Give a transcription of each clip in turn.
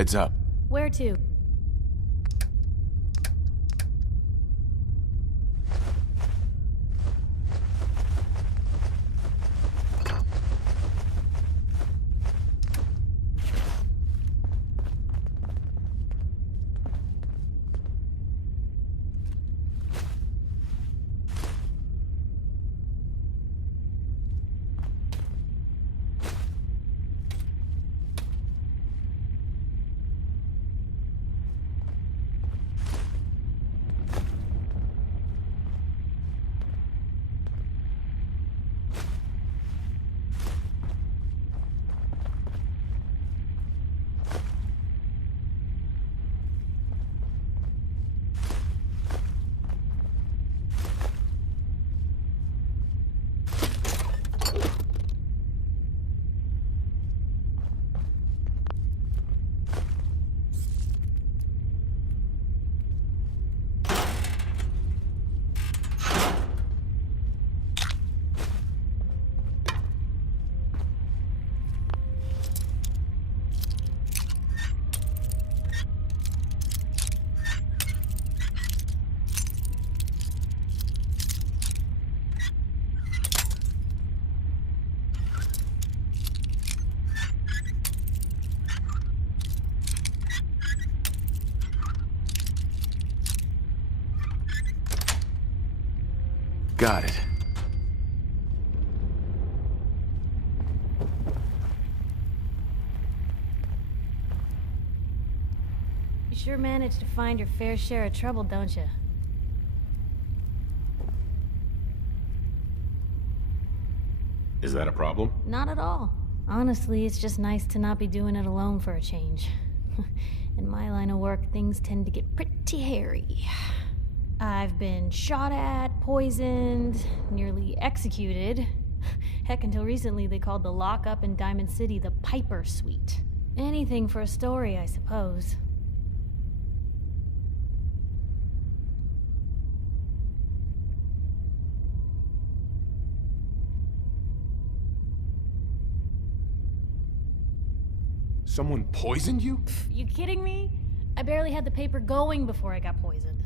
Heads up. Where to? Got it. You sure manage to find your fair share of trouble, don't you? Is that a problem? Not at all. Honestly, it's just nice to not be doing it alone for a change. In my line of work, things tend to get pretty hairy. I've been shot at, poisoned, nearly executed. Heck, until recently they called the lockup in Diamond City the Piper Suite. Anything for a story, I suppose. Someone poisoned you? You kidding me? I barely had the paper going before I got poisoned.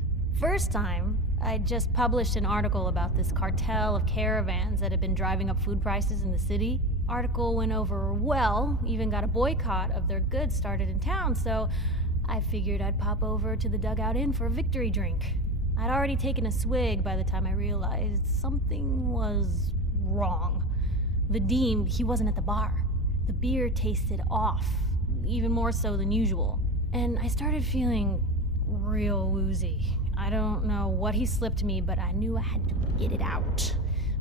First time, I just published an article about this cartel of caravans that had been driving up food prices in the city. Article went over well, even got a boycott of their goods started in town, so I figured I'd pop over to the Dugout Inn for a victory drink. I'd already taken a swig by the time I realized something was wrong. Vadim, he wasn't at the bar. The beer tasted off, even more so than usual. And I started feeling real woozy. I don't know what he slipped me, but I knew I had to get it out.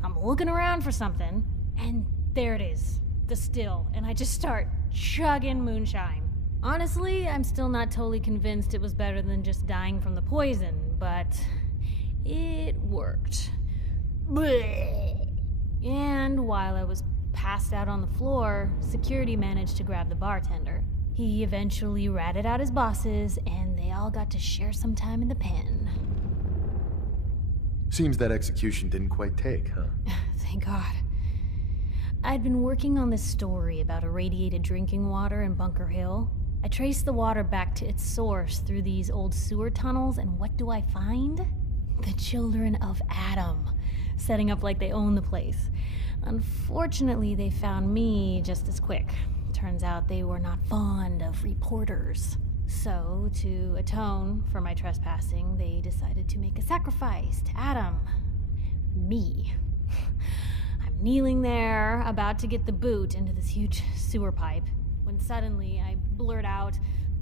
I'm looking around for something, and there it is, the still, and I just start chugging moonshine. Honestly, I'm still not totally convinced it was better than just dying from the poison, but it worked. Blech. And while I was passed out on the floor, security managed to grab the bartender. He eventually ratted out his bosses, and they all got to share some time in the pen. Seems that execution didn't quite take, huh? Thank God. I'd been working on this story about irradiated drinking water in Bunker Hill. I traced the water back to its source through these old sewer tunnels, and what do I find? The children of Adam, setting up like they own the place. Unfortunately, they found me just as quick. Turns out they were not fond of reporters. So, to atone for my trespassing, they decided to make a sacrifice to Adam. Me. I'm kneeling there, about to get the boot into this huge sewer pipe, when suddenly I blurt out,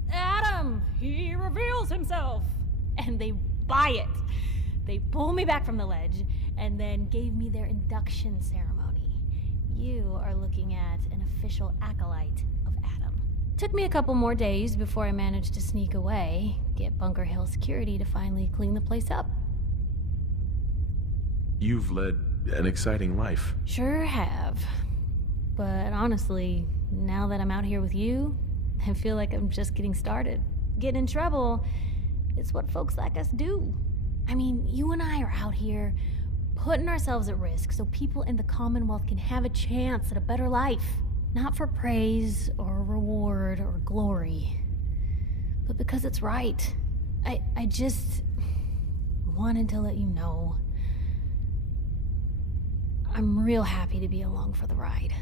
"Adam! He reveals himself!" And they buy it. They pull me back from the ledge, and then gave me their induction ceremony. You are looking at an official acolyte of Adam. Took me a couple more days before I managed to sneak away, get Bunker Hill security to finally clean the place up. You've led an exciting life. Sure have. But honestly, now that I'm out here with you, I feel like I'm just getting started. Getting in trouble is what folks like us do. I mean, you and I are out here putting ourselves at risk so people in the Commonwealth can have a chance at a better life. Not for praise or reward or glory. but because it's right. I just wanted to let you know. I'm real happy to be along for the ride.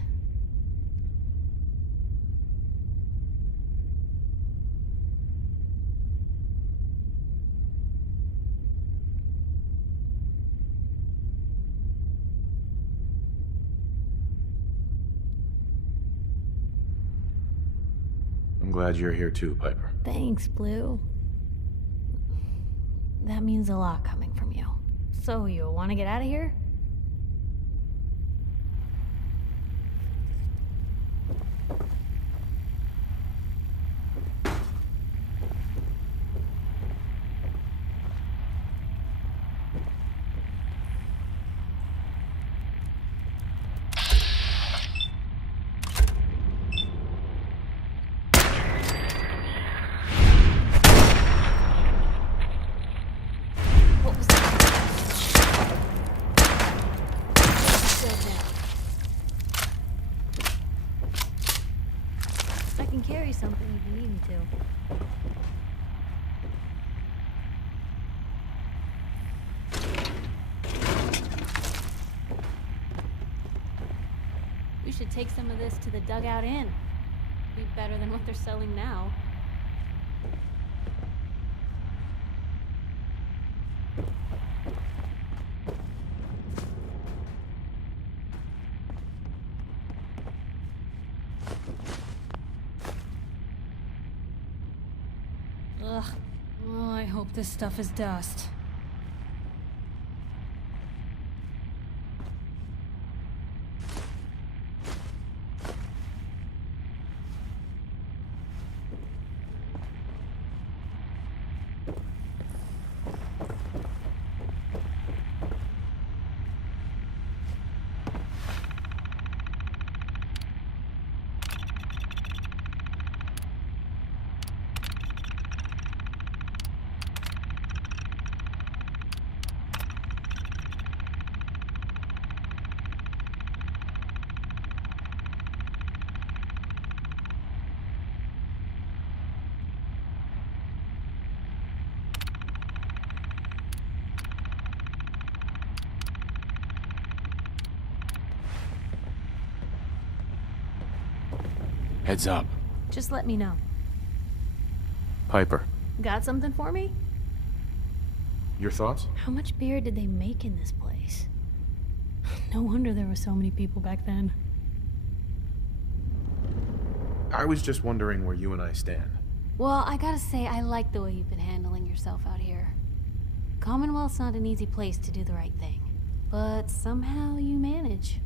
I'm glad you're here too, Piper. Thanks, Blue. That means a lot coming from you. So, you want to get out of here? What was that? Still down. I can carry something if you need me to. We should take some of this to the Dugout Inn. Be better than what they're selling now. Ugh. Oh, I hope this stuff is dust. Heads up. Just let me know. Piper, Got something for me? your thoughts? How much beer did they make in this place? No wonder there were so many people back then. I was just wondering where you and I stand. Well, I gotta say, I like the way you've been handling yourself out here. Commonwealth's not an easy place to do the right thing. But somehow you manage.